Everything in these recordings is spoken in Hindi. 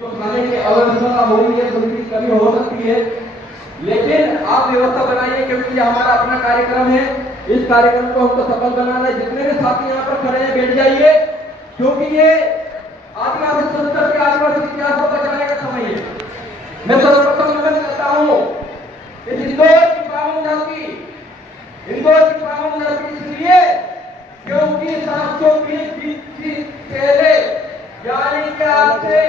तो खाने की अव्यवस्था हो रही है, थोड़ी कमी हो सकती है, लेकिन आप व्यवस्था बनाइए क्योंकि ये हमारा अपना कार्यक्रम है। इस कार्यक्रम को हमको सफल बनाना है। जितने भी साथी यहाँ पर खड़े हैं बैठ जाइए, क्योंकि ये आदिवासी संस्कृति के आदिवासी इतिहास को बचाने का समय है। मैं सर्वप्रथम नमन करता हूँ इस इंदौर की पावन धरती, इंदौर की पावन धरती इसलिए क्योंकि 720 पहले यानी कि आज से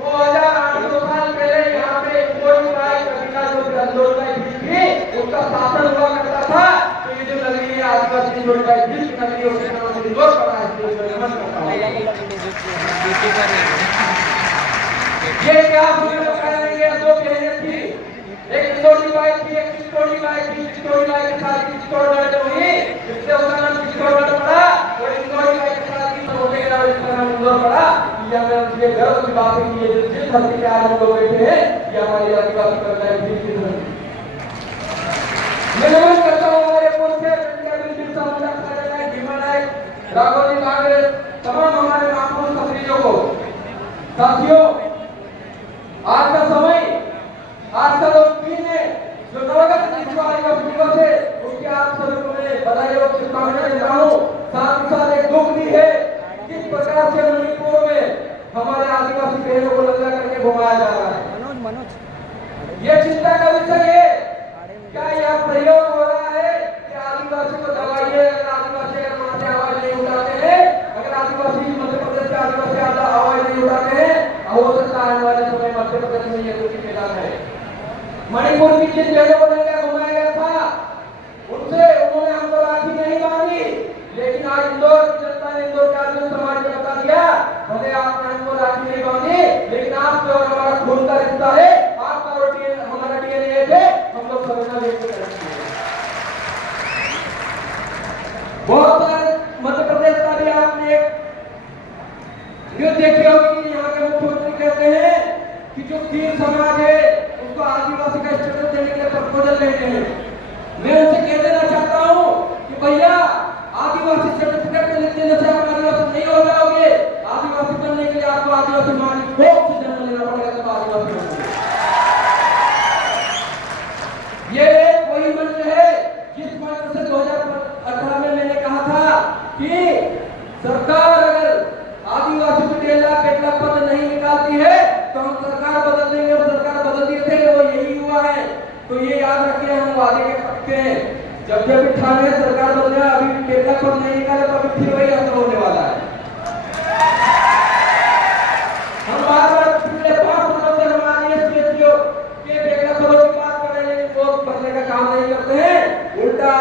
2800 साल पहले यहाँ पे इंदौर कबीला जो आंदोलन थी उसका शासन हुआ करता था। तो ये जो नगरी है आदिवासी इंदौर का नगरी उसके नाम से इंदौर पड़ा है। नमन करता हूँ। ये क्या हमें बताया नहीं गया, दो बहनें थी, एक चित्तौड़ी बाई थी, एक चित्तौड़ी बाई थी। चित्तौड़ी बाई के साथ चित्तौड़गढ़ जो हुई इससे उसका नाम चित्तौड़गढ़ पड़ा, और इंदौड़ी बाई के साथ की होते गया इसका नाम इंदौर पड़ा। ये हमें ये गर्व की बात है कि ये जिस धरती पे आज हम लोग बैठे हैं ये हमारी आदिवासी कबीला की धरती। मैं नमन करता हूँ हमारे पूर्व बिरसा मुंडा, खाजा नायक, भीमा नायक, राघोजी कांग्रेस, तमाम हमारे महापुरुष क्षत्रियों को। साथियों, आज का समय, आज का जो दिन है, जो नवगत विश्व आदिवासी दिवस है, उसके आप सभी को मैं बधाई और शुभकामनाएं देता हूँ। साथ ही साथ एक दुख भी है, किस प्रकार से मणिपुर में हमारे आदिवासी बहनों को लंगा करके घुमाया जा रहा है। ये चिंता का विषय है, क्या यह प्रयोग हो रहा है कि आदिवासी को दबाइए? अगर आदिवासी वहां से आवाज नहीं उठाते हैं, अगर आदिवासी मध्य प्रदेश के आदिवासी आवाज नहीं उठाते हैं, हो सकता है आने वाले समय मध्य प्रदेश में यह कुछ मैदान है। मणिपुर की जिन जगहों को लेकर घुमाया गया था उनसे उन्होंने हमको राखी नहीं बांधी, लेकिन आज इंदौर की जनता ने, इंदौर के आदिवासी समाज ने बता दिया, भले आपने हमको राखी नहीं बांधी, लेकिन आपसे और हमारा खून का रिश्ता है, आपका और हमारा डीएनए है, हम लोग संवेदना व्यक्त करेंगे। बहुत सारे मध्य प्रदेश का भी आपने न्यूज देखी होगी कि यहाँ के मुख्यमंत्री कहते हैं कि जो तीन समाज है उसको आदिवासी का स्टेटस देने के लिए प्रपोजल लेते हैं। मैं उनसे कह देना चाहता हूँ कि भैया आदिवासी सर्टिफिकेट देने से आप आदिवासी नहीं हो जाओगे। आदिवासी बनने के लिए आपको आदिवासी मालिक को जन्म लेना पड़ेगा, तब आदिवासी बनोगे। ये वही मंच है जिस मंच से 2018 में मैंने कहा था कि सरकार अगर आदिवासी को 1.5 लाख पद नहीं निकालती है तो हम सरकार बदल देंगे, और सरकार बदल दिए थे वो यही हुआ है। तो ये याद रखिए, हम वादे के पक्के हैं। जब जब ठाने सरकार बदल जाए, अभी 1.5 लाख पद नहीं निकाले तो अभी फिर वही असर होने वाला है। हम बार बार पिछले 5 सालों से हमारे एसपीएसओ के 1.5 लाख पदों की बात कर रहे हैं, लेकिन वो बनने का काम नहीं करते हैं। उल्टा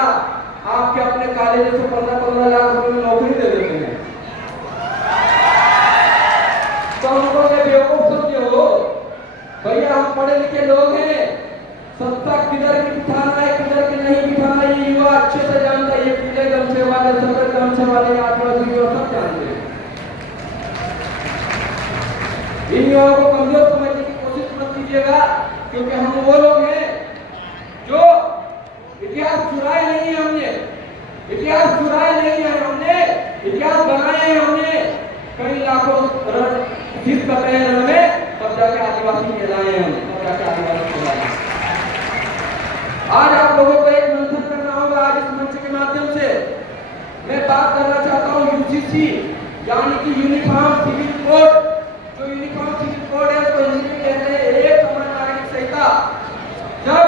आपके अपने कॉलेज से 15-15 लाख रुपए में नौकरी दे देते हैं। तो हमको बेवकूफ समझे हो भैया, हम पढ़े लिखे लोग हैं, सत्ता किधर की बिठाना है किधर की नहीं बिठाना ये युवा अच्छे से जानता है। ये पीले गमछे वाले, सफेद गमछे वाले आदिवासी युवा सब जानते हैं। इन युवाओं को कमजोर समझने की कोशिश मत कीजिएगा, क्योंकि हम वो लोग हैं जो इतिहास चुराए नहीं है। हमने इतिहास चुराए नहीं है, हमने इतिहास बनाए हैं। हमने कई लाखों जिस कपड़े में तब जाके आदिवासी कहलाए हैं, तब जाके आदिवासी कहलाए। आज आप लोगों को एक मंथन करना होगा। आज इस मंच के माध्यम से मैं बात करना चाहता हूँ यूसीसी यानी कि यूनिफॉर्म सिविल कोड। जो यूनिफॉर्म सिविल कोड है उसको हिंदी में कहते हैं एक समान नागरिक संहिता। जब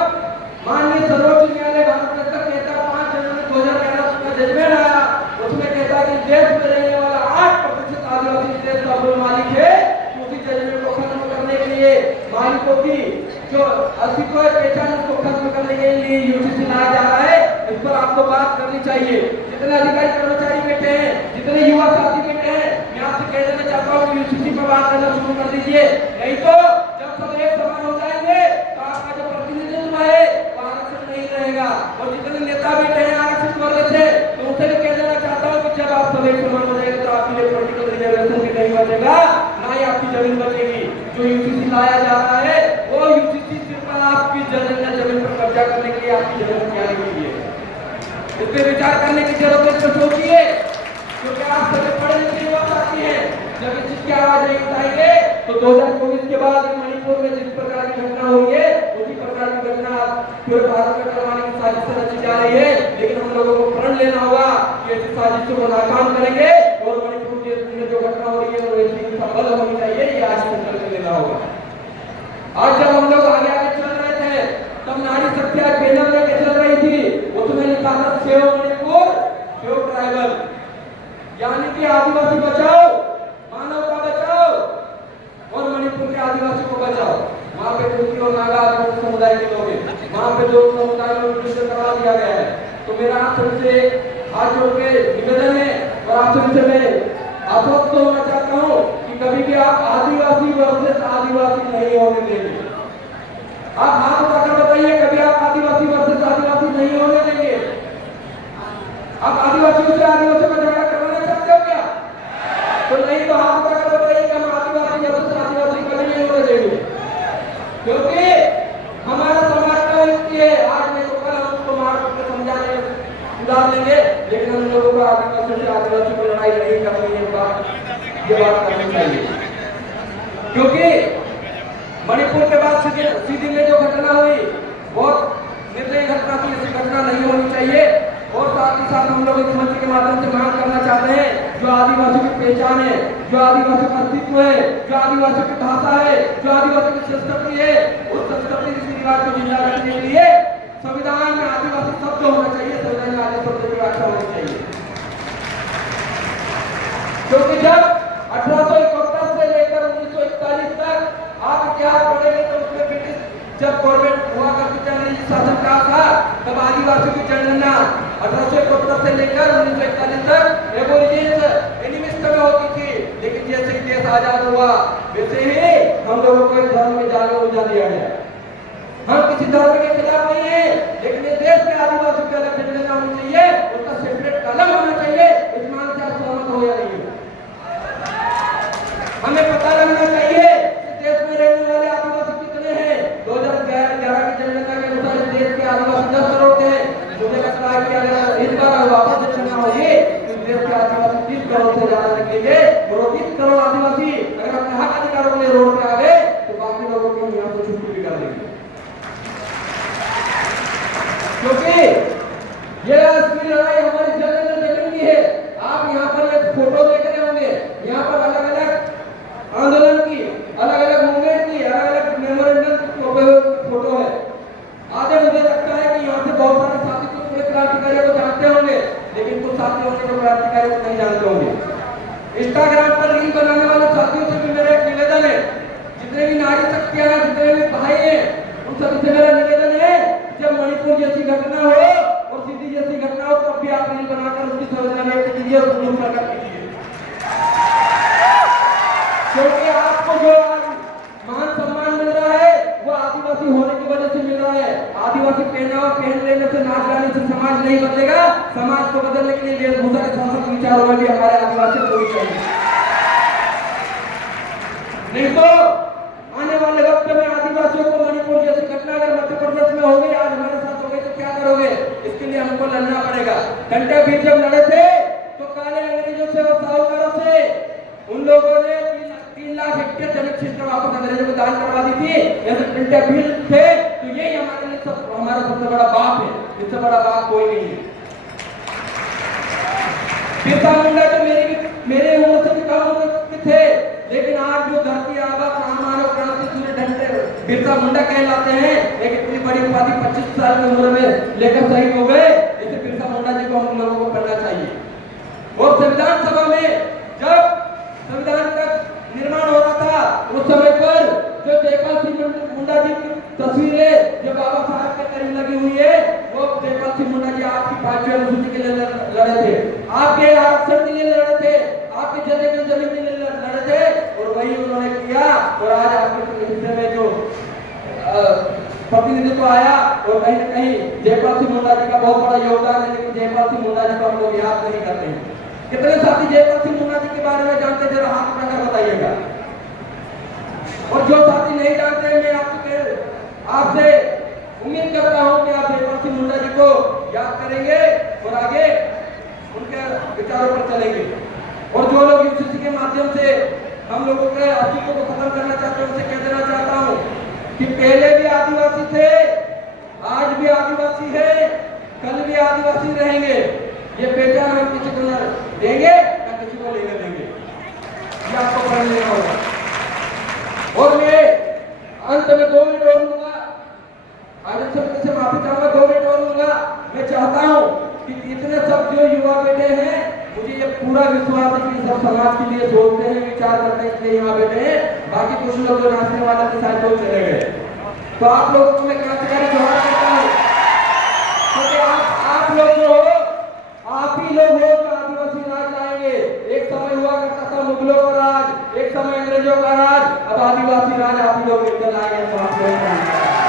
माननीय सर्वोच्च न्यायालय भारत रत्न कहता 5 जनवरी 2011 का जजमेंट आया, उसमें कहता कि देश में रहने वाला 8% आदिवासी देश का मूल मालिक है। उसी जजमेंट को खत्म करने के लिए मालिकों की जो अस्तित्व है, पहचान, उसको खत्म करने के लिए यूसीसी लाया जा रहा है। इस पर आपको बात करनी चाहिए। जितने अधिकारी कर्मचारी बैठे हैं, जितने युवा साथी बैठे हैं, मैं आपसे कह देना चाहता हूँ कि यूसीसी पर बात करना शुरू कर दीजिए। नहीं तो जब सब एक समान हो जाएंगे तो आपका जो प्रतिनिधित्व है वो आरक्षण नहीं रहेगा। और जितने नेता बैठे हैं आरक्षित वर्ग से, तो उनसे भी कह देना चाहता हूँ कि जब आप सब एक समान हो जाएंगे तो आपके लिए पॉलिटिकल रिजर्वेशन भी नहीं बचेगा, ना ही आपकी जमीन बचेगी। जो यूसीसी लाया जा रहा है वो यूसीसी सिर्फ आपकी जमीन पर कब्जा करने के लिए आपकी जमीन तैयार की है। इस पर विचार करने की जरूरत है। तो सोचिए, क्योंकि आप सभी पढ़े लिखे युवा साथी हैं, जब इस चीज की आवाज नहीं उठाएंगे तो 2024 के पूरे भारत में करवाने की साजिश रची जा रही है, लेकिन हम लोगों को प्रण लेना होगा कि ऐसी साजिशों को नाकाम करेंगे और मणिपुर में जो घटना हो रही है वो ऐसी सफल होनी चाहिए, ये आज संकल्प लेना होगा। आज जब हम लोग आगे आगे चल रहे थे तब नारी शक्ति आज बैनर लेके चल रही थी, उसमें लिखा था सेव मणिपुर सेव ट्राइबल, यानी कि आदिवासी बचाओ, मानवता बचाओ और मणिपुर के आदिवासी को बचाओ। वहाँ पे कुकी और नागा समुदाय के लोग हैं, वहाँ पे दो समुदाय में विभाजन करवा दिया गया है। तो मेरा आप सबसे हाथ जोड़ के निवेदन है और आप सबसे मैं आश्वस्त होना चाहता हूँ कि कभी भी आप आदिवासी वर्सेस आदिवासी नहीं होने देंगे। आप हाथ उठाकर बताइए, कभी आप आदिवासी वर्सेस आदिवासी नहीं होने देंगे। आप आदिवासियों से आदिवासियों का झगड़ा करवाना चाहते हो क्या? तो नहीं तो हाथ उठाकर बताइए कि हम आदिवासी वर्सेस आदिवासी कभी नहीं होने देंगे, क्योंकि हमारा समाज का है। आज नहीं तो कल हम उसको मार के समझाने सुधार लेंगे, लेकिन हम लोगों को आदिवासी से आदिवासी को लड़ाई नहीं करनी है, ये बात करनी चाहिए। क्योंकि मणिपुर के बाद सीधी में जो घटना हुई बहुत निर्दयी घटना थी, ऐसी घटना नहीं होनी चाहिए। और साथ ही साथ हम लोग इस मंच के माध्यम से मांग करना चाहते हैं, जो आदिवासियों की पहचान है, जो आदिवासियों का अस्तित्व है, जो आदिवासियों की भाषा है, जो आदिवासियों की संस्कृति है, उस संस्कृति रीति रिवाज को जिंदा रखने के लिए संविधान में आदिवासी शब्द होना चाहिए, संविधान में आदिवासी शब्द की व्याख्या होनी चाहिए। क्योंकि जब 1871 से लेकर 1941 तक आप इतिहास पढ़ेंगे तो उसमें ब्रिटिश जब गवर्नमेंट हुआ करती थी, शासनकाल था, तब आदिवासियों की जनगणना 1871 से लेकर 1941 तक एबोरिजिन्स एनिमिस्ट में होती थी। लेकिन जैसे ही देश आजाद हुआ वैसे ही हम लोगों को एक धर्म में जाने उलझा दिया गया। हम किसी धर्म के खिलाफ नहीं है, लेकिन ये देश में आदिवासियों की अलग जनगणना होनी चाहिए, उसका सेपरेट कलम होना चाहिए। इस मान से आप सहमत हो या नहीं? हमें पता लगना चाहिए कि देश में रहने वाले आदिवासी कितने हैं। 2011 की जनगणना के अनुसार देश के आदिवासी 10 करोड़ थे। मुझे लगता है कि अगर इस बार वापस जनगणना होगी तो देश के आदिवासी 30 करोड़ से ज्यादा निकलेंगे और 30 करोड़ आदिवासी अगर अपने हक अधिकारों के लिए रोड पे आ गए तो बाकी लोगों को यहाँ से छुट्टी भी कर देंगे। क्योंकि ये असली लड़ाई हमारी जमीन की है। आप यहाँ पर एक फोटो देख रहे होंगे, यहाँ पर अलग अलग आंदोलन की, अलग अलग मूवमेंट की, अलग अलग मेमोरेंडम फोटो है। आधे मुझे लगता है कि यहाँ से बहुत सारे साथी तो पूरे क्रांतिकारियों को जानते होंगे, लेकिन कुछ साथी होंगे जो क्रांतिकारियों को नहीं जानते होंगे। इंस्टाग्राम पर रील बनाने वाले साथियों से भी मेरा एक निवेदन है, जितने भी नारी शक्तियां हैं, जितने भी भाई हैं, उन सभी से मेरा निवेदन है, जब मणिपुर जैसी घटना हो और सिद्धि जैसी घटना हो तब भी आप रील बनाकर उसकी संवेदना व्यक्त कीजिए और उसको प्रकट कीजिए। क्योंकि आपको जो मान सम्मान मिल रहा है वो आदिवासी होने की वजह से मिल रहा है। आदिवासी पहनावा पहन लेने से, नाच गाने से समाज नहीं बदलेगा। समाज को बदलने के लिए वेशभूषा के शासक विचारों में भी हमारे आदिवासी को ही चाहिए। नहीं तो आने वाले वक्त में आदिवासियों को मणिपुर जैसी घटना अगर मध्य प्रदेश में हो गई, आज हमारे साथ हो गई, तो क्या करोगे? इसके लिए हमको लड़ना पड़ेगा। घंटे बीच जब लड़े थे तो काले अंग्रेजों से और साहूकारों से उन लोगों ने 3 लाख हेक्टेयर जमीन क्षेत्र वापस अंग्रेजों को दान करवा दी थी। ऐसे प्रिंटर बिल थे, तो यही हमारे लिए हमारा सबसे बड़ा बाप है। इससे बड़ा बाप कोई नहीं है। बिरसा मुंडा तो मेरे उम्र से भी कम उम्र के थे, लेकिन आज जो धरती आबा मानव क्रांति सूर्य ढंढे बिरसा मुंडा कहलाते हैं। एक इतनी बड़ी उपाधि 25 साल की उम्र में लेकर शहीद हो गए। इसे बिरसा मुंडा जी को हम लोगों को पढ़ना चाहिए। और संविधान सभा में जब संविधान का निर्माण हो रहा था उस समय पर जो जयपाल सिंह मुंडा जी की तस्वीर है जो बाबा साहब के करीब लगी हुई है, वो जयपाल सिंह मुंडा जी आपकी 5वीं अनुसूची के लिए लड़े थे, आपके आरक्षण के लिए लड़े थे, आपके जमीन के लिए लड़े थे, और वही उन्होंने किया। और आज आपके हिस्से में जो प्रतिनिधित्व आया और कहीं न कहीं जयपाल सिंह मुंडा जी का बहुत बड़ा योगदान है, लेकिन जयपाल सिंह मुंडा जी को हम लोग याद नहीं करते हैं। कितने साथी जयपाल सिंह मुंडा जी के बारे में जानते, जरा हाथ उठाकर बताइएगा। और जो साथी नहीं जानते, मैं आपसे उम्मीद करता हूं कि आप जयपाल सिंह मुंडा जी को याद करेंगे और आगे उनके विचारों पर चलेंगे। और जो लोग यूसीसी के माध्यम से हम लोगों के अस्तित्व को खत्म करना चाहते हैं, उनसे कह देना चाहता हूं कि पहले भी आदिवासी थे, आज भी जाएंगे। ये पहचान हम किसी को न देंगे या किसी को लेकर देंगे, ये आपको पढ़ लेना होगा। और मैं अंत में 2 मिनट और लूंगा, आनंद समिति से माफी चाहूंगा, 2 मिनट और लूंगा। मैं चाहता हूं कि इतने सब जो युवा बेटे हैं, मुझे ये पूरा विश्वास है कि सब समाज के लिए सोचते हैं, विचार करते हैं, इसलिए यहाँ बैठे हैं। बाकी कुछ लोग जो नाचने वाला के साथ लोग चले गए, तो आप लोगों को मैं क्रांतिकारी जोहार करता हूँ, क्योंकि आप लोग जो हो, आप ही लोग हो जो आदिवासी राज लाएंगे। एक समय हुआ करता था मुगलों का राज, एक समय अंग्रेजों का राज, अब आदिवासी राज आप ही लोग लेकर आएंगे।